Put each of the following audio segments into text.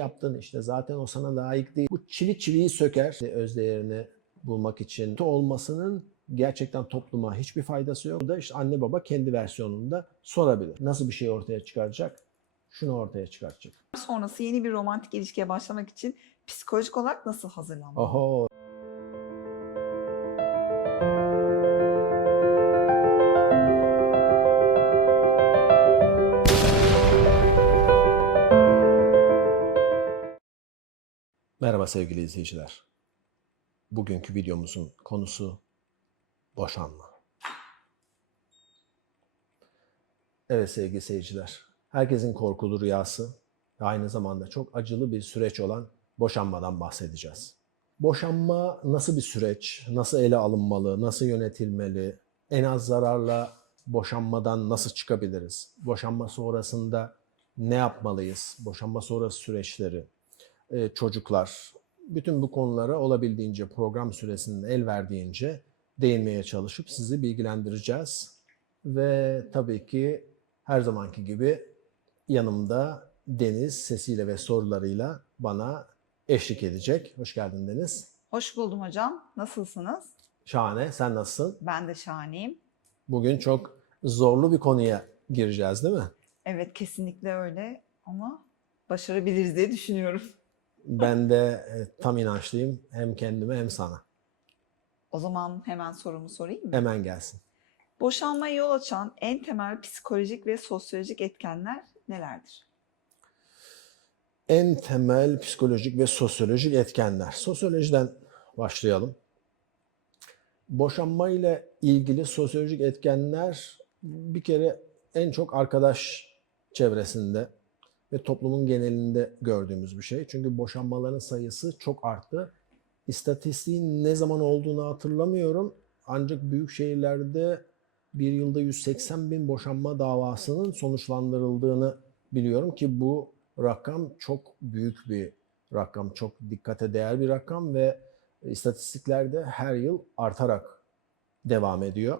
yaptın işte zaten o sana layık değil. Bu çivi çiviyi söker. Özdeğerini bulmak için olmasının gerçekten topluma hiçbir faydası yok. Bu da işte anne baba kendi versiyonunda sorabilir. Nasıl bir şey ortaya çıkaracak? Şunu ortaya çıkartacak. Sonrası yeni bir romantik ilişkiye başlamak için psikolojik olarak nasıl hazırlanmalı? Oho Merhaba sevgili izleyiciler. Bugünkü videomuzun konusu boşanma. Evet sevgili seyirciler. Herkesin korkulu rüyası ve aynı zamanda çok acılı bir süreç olan boşanmadan bahsedeceğiz. Boşanma nasıl bir süreç? Nasıl ele alınmalı? Nasıl yönetilmeli? En az zararla boşanmadan nasıl çıkabiliriz? Boşanma sonrasında ne yapmalıyız? Boşanma sonrası süreçleri, e, çocuklar. Bütün bu konulara olabildiğince program süresinin el verdiğince değinmeye çalışıp sizi bilgilendireceğiz. Ve tabii ki her zamanki gibi yanımda Deniz sesiyle ve sorularıyla bana eşlik edecek. Hoş geldin Deniz. Hoş buldum hocam. Nasılsınız? Şahane. Sen nasılsın? Ben de şahaneyim. Bugün çok zorlu bir konuya gireceğiz değil mi? Evet kesinlikle öyle ama başarabiliriz diye düşünüyorum. Ben de e, tam inançlıyım hem kendime hem sana. O zaman hemen sorumu sorayım mı? Hemen gelsin. Boşanmaya yol açan en temel psikolojik ve sosyolojik etkenler nelerdir? En temel psikolojik ve sosyolojik etkenler. Sosyolojiden başlayalım. Boşanma ile ilgili sosyolojik etkenler bir kere en çok arkadaş çevresinde ve toplumun genelinde gördüğümüz bir şey. Çünkü boşanmaların sayısı çok arttı. İstatistiğin ne zaman olduğunu hatırlamıyorum. Ancak büyük şehirlerde bir yılda 180 bin boşanma davasının sonuçlandırıldığını biliyorum ki bu rakam çok büyük bir rakam, çok dikkate değer bir rakam ve istatistiklerde her yıl artarak devam ediyor.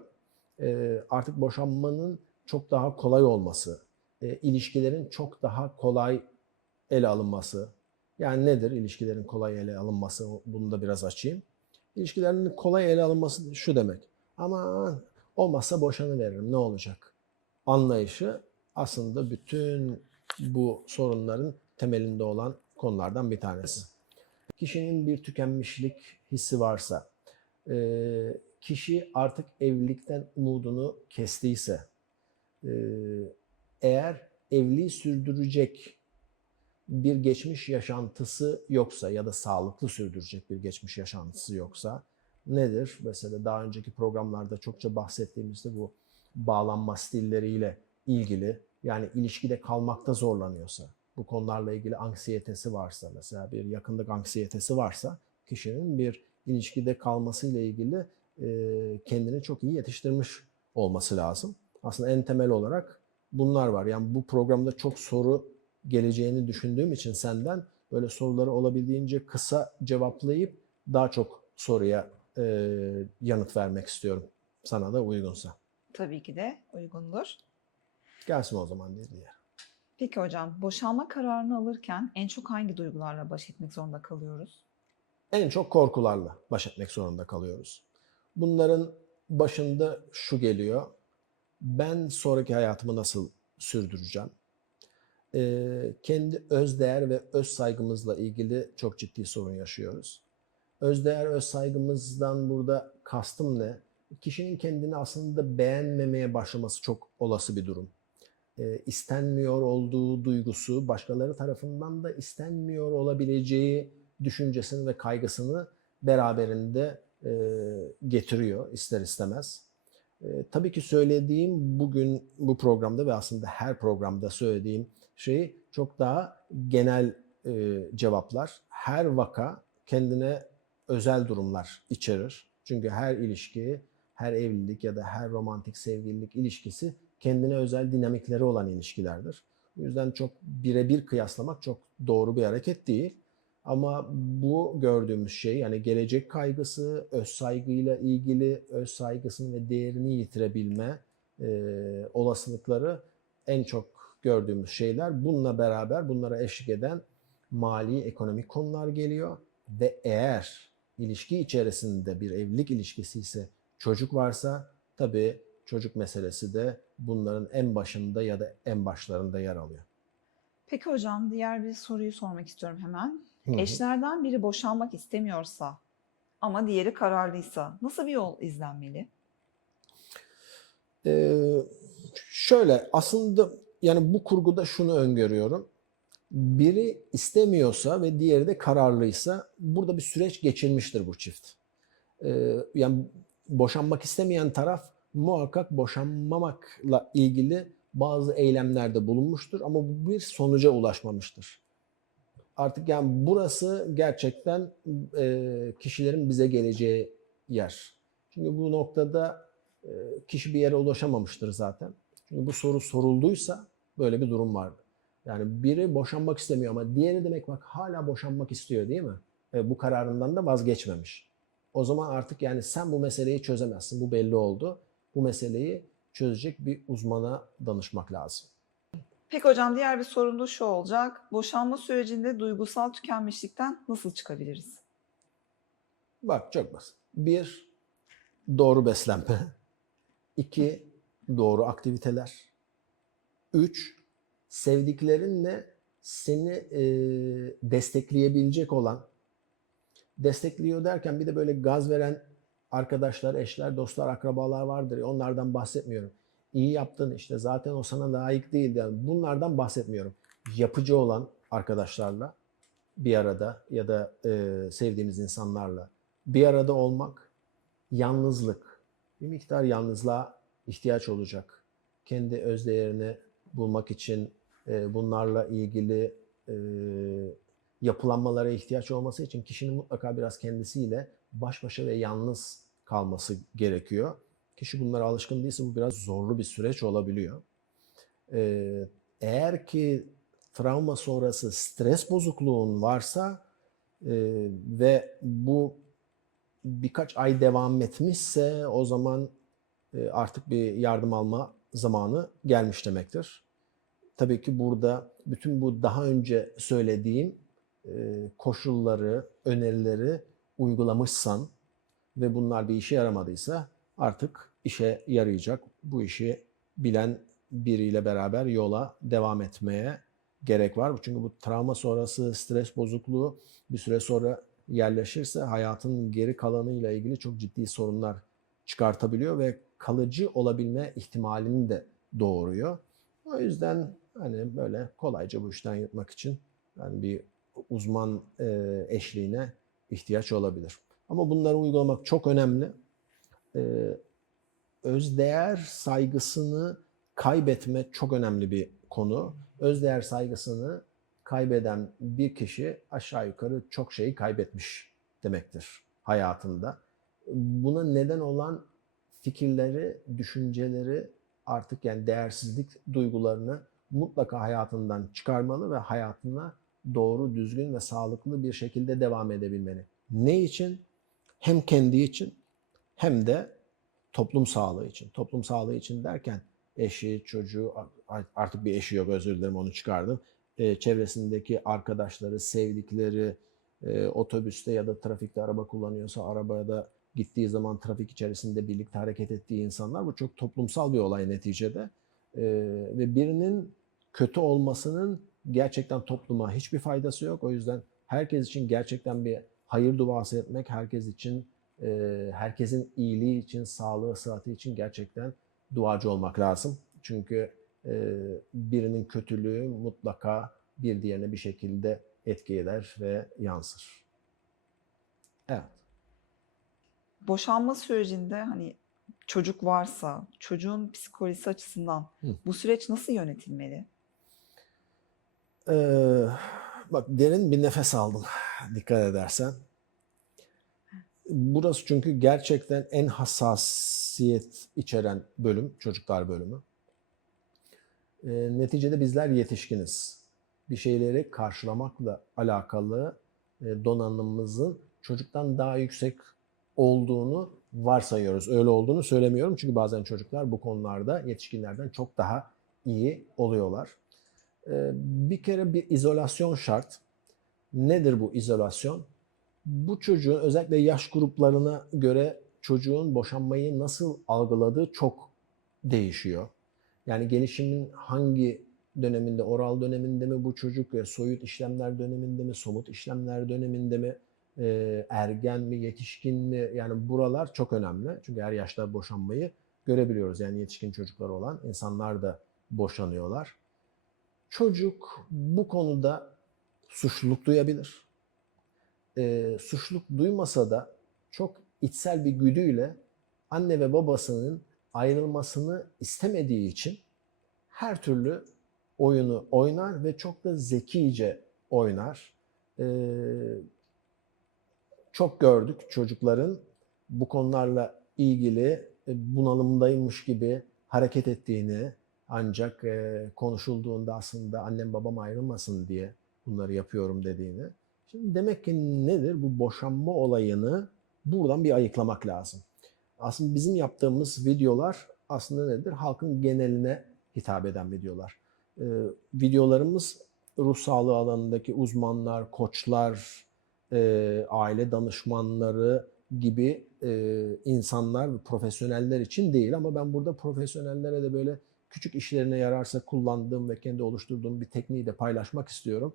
Artık boşanmanın çok daha kolay olması, e, ilişkilerin çok daha kolay ele alınması. Yani nedir ilişkilerin kolay ele alınması? Bunu da biraz açayım. İlişkilerin kolay ele alınması şu demek. Ama olmazsa boşanıveririm ne olacak? Anlayışı aslında bütün bu sorunların temelinde olan konulardan bir tanesi. Kişinin bir tükenmişlik hissi varsa, e, kişi artık evlilikten umudunu kestiyse, e, eğer evliliği sürdürecek bir geçmiş yaşantısı yoksa ya da sağlıklı sürdürecek bir geçmiş yaşantısı yoksa nedir? Mesela daha önceki programlarda çokça bahsettiğimizde bu bağlanma stilleriyle ilgili yani ilişkide kalmakta zorlanıyorsa, bu konularla ilgili anksiyetesi varsa mesela bir yakınlık anksiyetesi varsa kişinin bir ilişkide kalmasıyla ilgili kendini çok iyi yetiştirmiş olması lazım. Aslında en temel olarak bunlar var. Yani bu programda çok soru geleceğini düşündüğüm için senden böyle soruları olabildiğince kısa cevaplayıp daha çok soruya e, yanıt vermek istiyorum. Sana da uygunsa. Tabii ki de uygundur. Gelsin o zaman diye. Peki hocam, boşanma kararını alırken en çok hangi duygularla baş etmek zorunda kalıyoruz? En çok korkularla baş etmek zorunda kalıyoruz. Bunların başında şu geliyor. Ben sonraki hayatımı nasıl sürdüreceğim? Ee, kendi öz değer ve öz saygımızla ilgili çok ciddi sorun yaşıyoruz. Öz değer, öz saygımızdan burada kastım ne? Kişinin kendini aslında beğenmemeye başlaması çok olası bir durum. Ee, istenmiyor olduğu duygusu başkaları tarafından da istenmiyor olabileceği düşüncesini ve kaygısını beraberinde e, getiriyor ister istemez. E, tabii ki söylediğim bugün bu programda ve aslında her programda söylediğim şey çok daha genel e, cevaplar. Her vaka kendine özel durumlar içerir. Çünkü her ilişki, her evlilik ya da her romantik sevgililik ilişkisi kendine özel dinamikleri olan ilişkilerdir. O yüzden çok birebir kıyaslamak çok doğru bir hareket değil. Ama bu gördüğümüz şey yani gelecek kaygısı, öz saygıyla ilgili öz saygısını ve değerini yitirebilme e, olasılıkları en çok gördüğümüz şeyler. Bununla beraber bunlara eşlik eden mali, ekonomik konular geliyor ve eğer ilişki içerisinde bir evlilik ilişkisi ise çocuk varsa tabii çocuk meselesi de bunların en başında ya da en başlarında yer alıyor. Peki hocam diğer bir soruyu sormak istiyorum hemen. Hı hı. Eşlerden biri boşanmak istemiyorsa ama diğeri kararlıysa nasıl bir yol izlenmeli? Ee, şöyle aslında yani bu kurguda şunu öngörüyorum. Biri istemiyorsa ve diğeri de kararlıysa burada bir süreç geçirmiştir bu çift. Ee, yani boşanmak istemeyen taraf muhakkak boşanmamakla ilgili bazı eylemlerde bulunmuştur ama bu bir sonuca ulaşmamıştır. Artık yani burası gerçekten e, kişilerin bize geleceği yer. Çünkü bu noktada e, kişi bir yere ulaşamamıştır zaten. Çünkü bu soru sorulduysa böyle bir durum vardı. Yani biri boşanmak istemiyor ama diğeri demek bak hala boşanmak istiyor değil mi? E, bu kararından da vazgeçmemiş. O zaman artık yani sen bu meseleyi çözemezsin. Bu belli oldu. Bu meseleyi çözecek bir uzmana danışmak lazım. Peki hocam diğer bir sorum da şu olacak. Boşanma sürecinde duygusal tükenmişlikten nasıl çıkabiliriz? Bak çok basit. Bir, doğru beslenme. İki, doğru aktiviteler. Üç, sevdiklerinle seni e, destekleyebilecek olan, destekliyor derken bir de böyle gaz veren arkadaşlar, eşler, dostlar, akrabalar vardır. Onlardan bahsetmiyorum. İyi yaptın işte zaten o sana layık değil. Yani bunlardan bahsetmiyorum. Yapıcı olan arkadaşlarla bir arada ya da e, sevdiğimiz insanlarla bir arada olmak, yalnızlık, bir miktar yalnızlığa ihtiyaç olacak. Kendi öz değerini bulmak için e, bunlarla ilgili e, yapılanmalara ihtiyaç olması için kişinin mutlaka biraz kendisiyle baş başa ve yalnız kalması gerekiyor. Kişi bunlara alışkın değilse bu biraz zorlu bir süreç olabiliyor. Ee, eğer ki travma sonrası stres bozukluğun varsa e, ve bu birkaç ay devam etmişse o zaman e, artık bir yardım alma zamanı gelmiş demektir. Tabii ki burada bütün bu daha önce söylediğim e, koşulları, önerileri uygulamışsan ve bunlar bir işe yaramadıysa artık işe yarayacak. Bu işi bilen biriyle beraber yola devam etmeye gerek var. Çünkü bu travma sonrası stres bozukluğu bir süre sonra yerleşirse hayatın geri kalanıyla ilgili çok ciddi sorunlar çıkartabiliyor ve kalıcı olabilme ihtimalini de doğuruyor. O yüzden hani böyle kolayca bu işten yırtmak için yani bir uzman e, eşliğine ihtiyaç olabilir. Ama bunları uygulamak çok önemli. Özdeğer saygısını kaybetme çok önemli bir konu. Özdeğer saygısını kaybeden bir kişi aşağı yukarı çok şeyi kaybetmiş demektir hayatında. Buna neden olan fikirleri, düşünceleri artık yani değersizlik duygularını mutlaka hayatından çıkarmalı ve hayatına doğru, düzgün ve sağlıklı bir şekilde devam edebilmeli. Ne için? Hem kendi için hem de toplum sağlığı için. Toplum sağlığı için derken eşi, çocuğu, artık bir eşi yok özür dilerim onu çıkardım. Ee, çevresindeki arkadaşları, sevdikleri, e, otobüste ya da trafikte araba kullanıyorsa arabada gittiği zaman trafik içerisinde birlikte hareket ettiği insanlar bu çok toplumsal bir olay neticede. Ee, ve birinin kötü olmasının gerçekten topluma hiçbir faydası yok. O yüzden herkes için gerçekten bir hayır duası etmek, herkes için, e, herkesin iyiliği için, sağlığı, sıhhati için gerçekten duacı olmak lazım. Çünkü birinin kötülüğü mutlaka bir diğerine bir şekilde etki eder ve yansır. Evet. Boşanma sürecinde hani çocuk varsa çocuğun psikolojisi açısından Hı. bu süreç nasıl yönetilmeli? Ee, bak derin bir nefes aldım dikkat edersen. Burası çünkü gerçekten en hassasiyet içeren bölüm, çocuklar bölümü. Ee, neticede bizler yetişkiniz. Bir şeyleri karşılamakla alakalı e, donanımımızın çocuktan daha yüksek olduğunu varsayıyoruz. Öyle olduğunu söylemiyorum çünkü bazen çocuklar bu konularda yetişkinlerden çok daha iyi oluyorlar. Ee, bir kere bir izolasyon şart. Nedir bu izolasyon? Bu çocuğun özellikle yaş gruplarına göre çocuğun boşanmayı nasıl algıladığı çok değişiyor. Yani gelişimin hangi döneminde, oral döneminde mi bu çocuk, soyut işlemler döneminde mi, somut işlemler döneminde mi, e, ergen mi, yetişkin mi? Yani buralar çok önemli. Çünkü her yaşta boşanmayı görebiliyoruz. Yani yetişkin çocukları olan insanlar da boşanıyorlar. Çocuk bu konuda suçluluk duyabilir. E, suçluluk duymasa da çok içsel bir güdüyle anne ve babasının ayrılmasını istemediği için her türlü oyunu oynar ve çok da zekice oynar. Ee, çok gördük çocukların bu konularla ilgili e, bunalımdaymış gibi hareket ettiğini ancak e, konuşulduğunda aslında annem babam ayrılmasın diye bunları yapıyorum dediğini. Şimdi demek ki nedir bu boşanma olayını buradan bir ayıklamak lazım. Aslında bizim yaptığımız videolar aslında nedir? Halkın geneline hitap eden videolar. Ee, videolarımız ruh sağlığı alanındaki uzmanlar, koçlar, e, aile danışmanları gibi e, insanlar, profesyoneller için değil ama ben burada profesyonellere de böyle küçük işlerine yararsa kullandığım ve kendi oluşturduğum bir tekniği de paylaşmak istiyorum.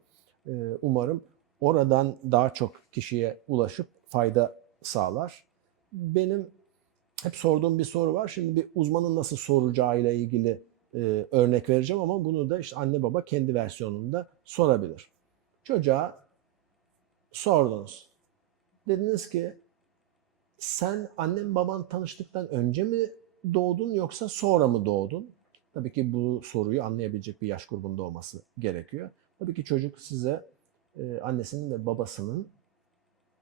Ee, umarım oradan daha çok kişiye ulaşıp fayda sağlar. Benim hep sorduğum bir soru var. Şimdi bir uzmanın nasıl soracağıyla ilgili e, örnek vereceğim ama bunu da işte anne baba kendi versiyonunda sorabilir. Çocuğa sordunuz. Dediniz ki sen annen baban tanıştıktan önce mi doğdun yoksa sonra mı doğdun? Tabii ki bu soruyu anlayabilecek bir yaş grubunda olması gerekiyor. Tabii ki çocuk size e, annesinin ve babasının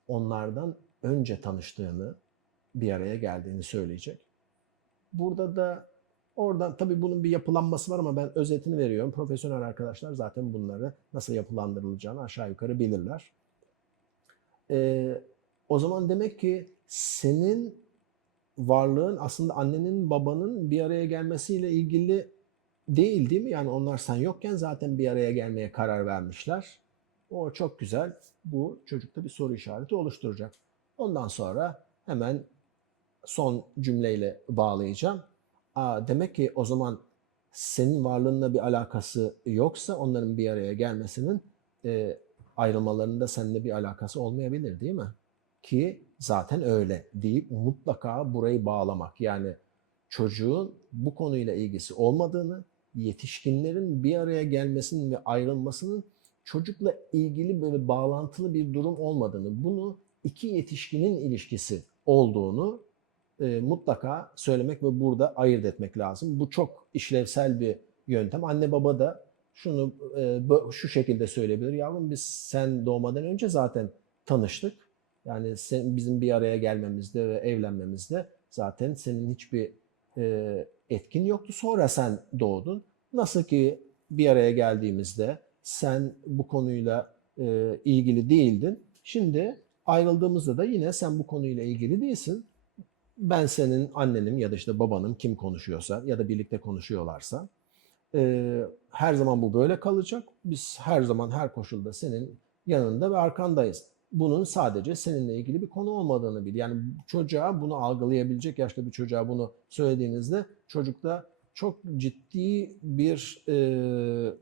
onlardan önce tanıştığını, bir araya geldiğini söyleyecek. Burada da oradan tabii bunun bir yapılanması var ama ben özetini veriyorum. Profesyonel arkadaşlar zaten bunları nasıl yapılandırılacağını aşağı yukarı bilirler. Ee, o zaman demek ki senin varlığın aslında annenin babanın bir araya gelmesiyle ilgili değil değil mi? Yani onlar sen yokken zaten bir araya gelmeye karar vermişler. O çok güzel. Bu çocukta bir soru işareti oluşturacak. Ondan sonra hemen son cümleyle bağlayacağım. Aa, demek ki o zaman senin varlığınla bir alakası yoksa onların bir araya gelmesinin e, ayrılmalarında seninle bir alakası olmayabilir değil mi? Ki zaten öyle deyip mutlaka burayı bağlamak. Yani çocuğun bu konuyla ilgisi olmadığını, yetişkinlerin bir araya gelmesinin ve ayrılmasının çocukla ilgili böyle bağlantılı bir durum olmadığını, bunu iki yetişkinin ilişkisi olduğunu e, mutlaka söylemek ve burada ayırt etmek lazım. Bu çok işlevsel bir yöntem. Anne baba da şunu e, şu şekilde söyleyebilir. Yavrum biz sen doğmadan önce zaten tanıştık. Yani sen, bizim bir araya gelmemizde ve evlenmemizde zaten senin hiçbir e, etkin yoktu. Sonra sen doğdun. Nasıl ki bir araya geldiğimizde sen bu konuyla e, ilgili değildin. Şimdi ayrıldığımızda da yine sen bu konuyla ilgili değilsin. Ben senin annenim ya da işte babanım kim konuşuyorsa ya da birlikte konuşuyorlarsa e, her zaman bu böyle kalacak. Biz her zaman her koşulda senin yanında ve arkandayız. Bunun sadece seninle ilgili bir konu olmadığını bil. Yani çocuğa bunu algılayabilecek yaşta bir çocuğa bunu söylediğinizde çocukta çok ciddi bir e,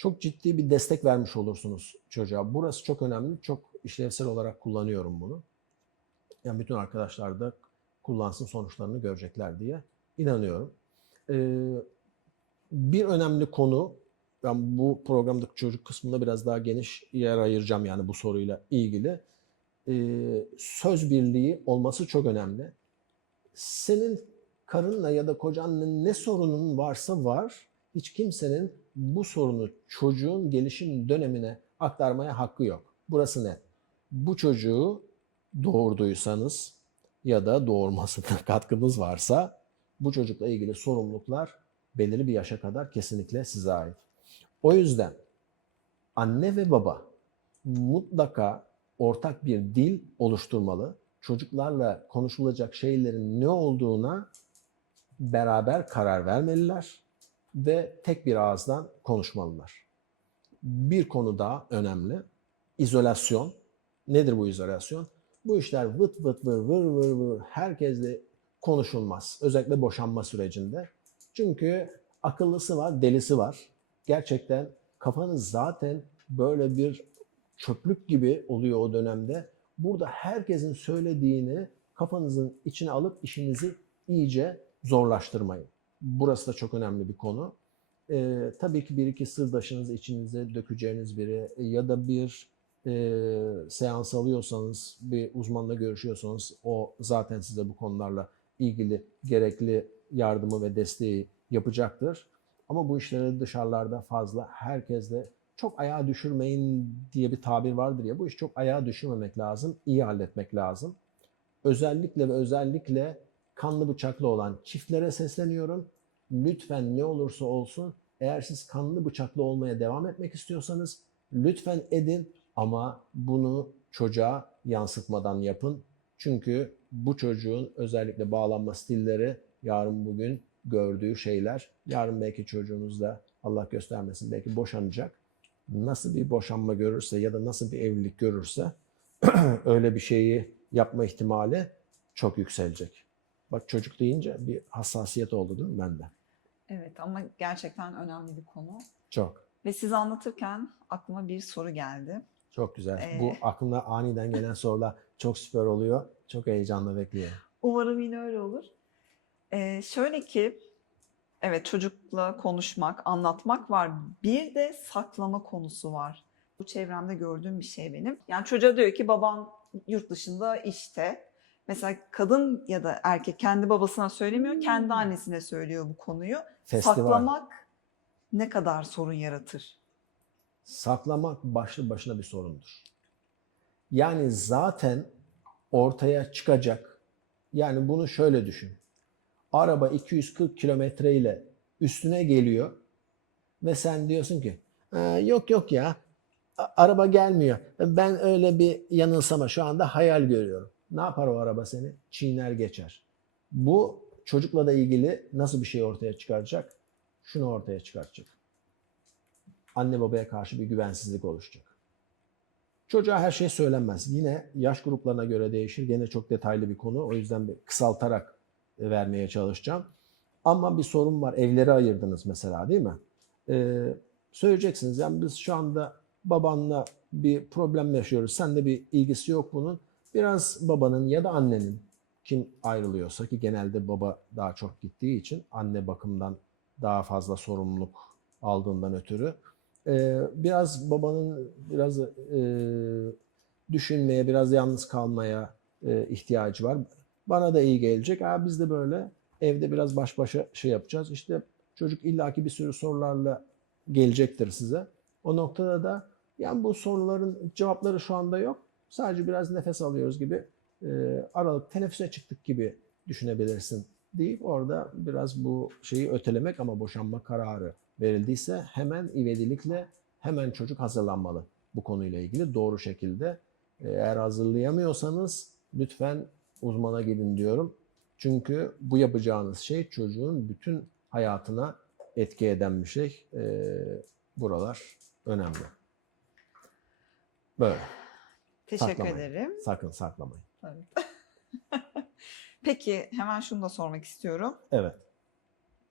çok ciddi bir destek vermiş olursunuz çocuğa. Burası çok önemli. Çok işlevsel olarak kullanıyorum bunu. Yani bütün arkadaşlar da kullansın sonuçlarını görecekler diye inanıyorum. Ee, bir önemli konu, ben bu programdaki çocuk kısmında biraz daha geniş yer ayıracağım yani bu soruyla ilgili. Ee, söz birliği olması çok önemli. Senin karınla ya da kocanla ne sorunun varsa var, hiç kimsenin bu sorunu çocuğun gelişim dönemine aktarmaya hakkı yok. Burası ne? Bu çocuğu doğurduysanız ya da doğurmasına katkınız varsa bu çocukla ilgili sorumluluklar belirli bir yaşa kadar kesinlikle size ait. O yüzden anne ve baba mutlaka ortak bir dil oluşturmalı. Çocuklarla konuşulacak şeylerin ne olduğuna beraber karar vermeliler ve tek bir ağızdan konuşmalılar. Bir konu daha önemli. izolasyon. Nedir bu izolasyon? Bu işler vıt vıt vır vır vır vır herkesle konuşulmaz. Özellikle boşanma sürecinde. Çünkü akıllısı var, delisi var. Gerçekten kafanız zaten böyle bir çöplük gibi oluyor o dönemde. Burada herkesin söylediğini kafanızın içine alıp işinizi iyice zorlaştırmayın. Burası da çok önemli bir konu. Ee, tabii ki bir iki sırdaşınız içinize dökeceğiniz biri ya da bir e, seans alıyorsanız, bir uzmanla görüşüyorsanız o zaten size bu konularla ilgili gerekli yardımı ve desteği yapacaktır. Ama bu işleri dışarılarda fazla herkesle çok ayağa düşürmeyin diye bir tabir vardır ya. Bu iş çok ayağa düşürmemek lazım, iyi halletmek lazım. Özellikle ve özellikle kanlı bıçaklı olan çiftlere sesleniyorum. Lütfen ne olursa olsun eğer siz kanlı bıçaklı olmaya devam etmek istiyorsanız lütfen edin ama bunu çocuğa yansıtmadan yapın. Çünkü bu çocuğun özellikle bağlanma stilleri yarın bugün gördüğü şeyler. Yarın belki çocuğunuz da Allah göstermesin belki boşanacak. Nasıl bir boşanma görürse ya da nasıl bir evlilik görürse öyle bir şeyi yapma ihtimali çok yükselecek. Bak çocuk deyince bir hassasiyet oldu değil mi bende? Evet ama gerçekten önemli bir konu. Çok. Ve siz anlatırken aklıma bir soru geldi. Çok güzel. Ee, Bu aklına aniden gelen sorular çok süper oluyor. Çok heyecanla bekliyorum. Umarım yine öyle olur. Ee, şöyle ki, evet çocukla konuşmak, anlatmak var. Bir de saklama konusu var. Bu çevremde gördüğüm bir şey benim. Yani çocuğa diyor ki baban yurt dışında işte. Mesela kadın ya da erkek kendi babasına söylemiyor, kendi annesine söylüyor bu konuyu. Festival. Saklamak ne kadar sorun yaratır? Saklamak başlı başına bir sorundur. Yani zaten ortaya çıkacak. Yani bunu şöyle düşün. Araba 240 kilometre ile üstüne geliyor ve sen diyorsun ki "Aa, yok yok ya araba gelmiyor. Ben öyle bir yanılsama şu anda hayal görüyorum. Ne yapar o araba seni? Çiğner geçer. Bu çocukla da ilgili nasıl bir şey ortaya çıkaracak? Şunu ortaya çıkartacak. Anne babaya karşı bir güvensizlik oluşacak. Çocuğa her şey söylenmez. Yine yaş gruplarına göre değişir. Gene çok detaylı bir konu. O yüzden bir kısaltarak vermeye çalışacağım. Ama bir sorun var. Evleri ayırdınız mesela değil mi? Ee, söyleyeceksiniz yani biz şu anda babanla bir problem yaşıyoruz. Sende bir ilgisi yok bunun. Biraz babanın ya da annenin kim ayrılıyorsa ki genelde baba daha çok gittiği için anne bakımdan daha fazla sorumluluk aldığından ötürü e, biraz babanın biraz e, düşünmeye, biraz yalnız kalmaya e, ihtiyacı var. Bana da iyi gelecek. Aa, biz de böyle evde biraz baş başa şey yapacağız. İşte çocuk illaki bir sürü sorularla gelecektir size. O noktada da yani bu soruların cevapları şu anda yok. Sadece biraz nefes alıyoruz gibi e, aralık teneffüse çıktık gibi düşünebilirsin deyip orada biraz bu şeyi ötelemek ama boşanma kararı verildiyse hemen ivedilikle hemen çocuk hazırlanmalı bu konuyla ilgili doğru şekilde. Eğer hazırlayamıyorsanız lütfen uzmana gidin diyorum. Çünkü bu yapacağınız şey çocuğun bütün hayatına etki eden bir şey. Ee, buralar önemli. Böyle. Teşekkür Saklamayın. ederim. Sakın saklamayın. Evet. Peki hemen şunu da sormak istiyorum. Evet.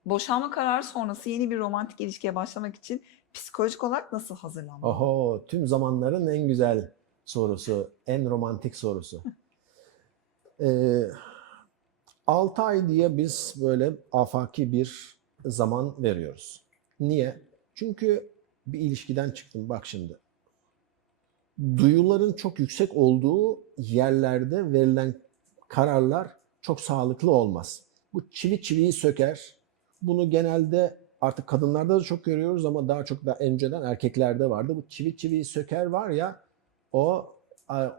Boşanma kararı sonrası yeni bir romantik ilişkiye başlamak için psikolojik olarak nasıl hazırlanmalı? Oho, tüm zamanların en güzel sorusu, en romantik sorusu. Ee, 6 ay diye biz böyle afaki bir zaman veriyoruz. Niye? Çünkü bir ilişkiden çıktım bak şimdi. Duyuların çok yüksek olduğu yerlerde verilen kararlar çok sağlıklı olmaz. Bu çivi çiviyi söker. Bunu genelde artık kadınlarda da çok görüyoruz ama daha çok da önceden erkeklerde vardı. Bu çivi çiviyi söker var ya o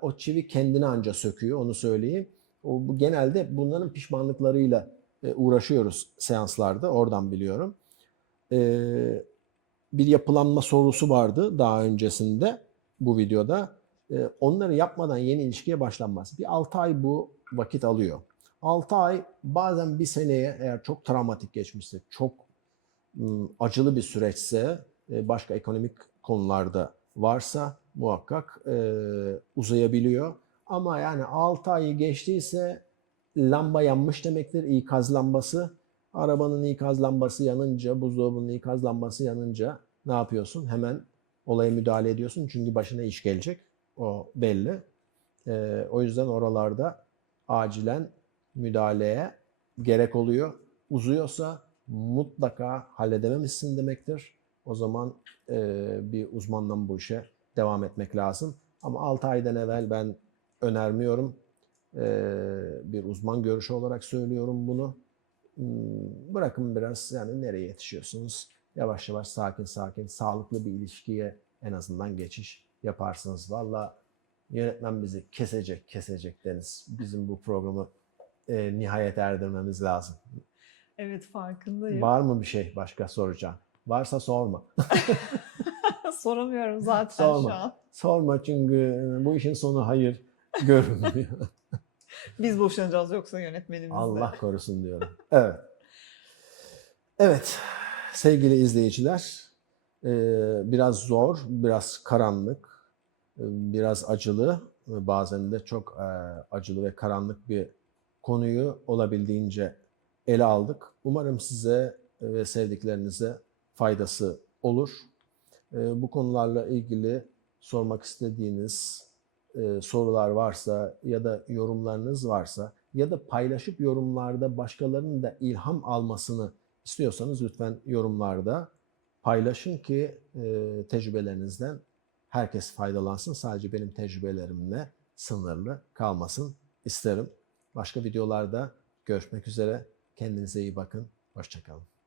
o çivi kendini anca söküyor onu söyleyeyim. O bu genelde bunların pişmanlıklarıyla e, uğraşıyoruz seanslarda oradan biliyorum. Ee, bir yapılanma sorusu vardı daha öncesinde bu videoda. Ee, onları yapmadan yeni ilişkiye başlanmaz. Bir 6 ay bu vakit alıyor. 6 ay bazen bir seneye eğer çok travmatik geçmişse, çok acılı bir süreçse, e, başka ekonomik konularda varsa muhakkak e, uzayabiliyor. Ama yani 6 ayı geçtiyse lamba yanmış demektir. İkaz lambası. Arabanın ikaz lambası yanınca, buzdolabının ikaz lambası yanınca ne yapıyorsun? Hemen olaya müdahale ediyorsun. Çünkü başına iş gelecek. O belli. E, o yüzden oralarda acilen müdahaleye gerek oluyor. Uzuyorsa mutlaka halledememişsin demektir. O zaman e, bir uzmanla bu işe devam etmek lazım. Ama 6 aydan evvel ben önermiyorum. E, bir uzman görüşü olarak söylüyorum bunu. Hmm, Bırakın biraz yani nereye yetişiyorsunuz? Yavaş yavaş sakin sakin sağlıklı bir ilişkiye en azından geçiş yaparsınız. Valla yönetmen bizi kesecek kesecek Deniz. Bizim bu programı e, nihayet erdirmemiz lazım. Evet farkındayım. Var mı bir şey başka soracağım? Varsa sorma. Soramıyorum zaten Sorma. şu an. Sorma çünkü bu işin sonu hayır görünmüyor. Biz boşanacağız yoksa yönetmenimiz de. Allah korusun diyorum. Evet. Evet sevgili izleyiciler e, biraz zor, biraz karanlık, e, biraz acılı ve bazen de çok e, acılı ve karanlık bir konuyu olabildiğince ele aldık. Umarım size ve sevdiklerinize faydası olur. E, Bu konularla ilgili sormak istediğiniz e, sorular varsa ya da yorumlarınız varsa ya da paylaşıp yorumlarda başkalarının da ilham almasını istiyorsanız lütfen yorumlarda paylaşın ki e, tecrübelerinizden herkes faydalansın. Sadece benim tecrübelerimle sınırlı kalmasın isterim. Başka videolarda görüşmek üzere. Kendinize iyi bakın. Hoşçakalın.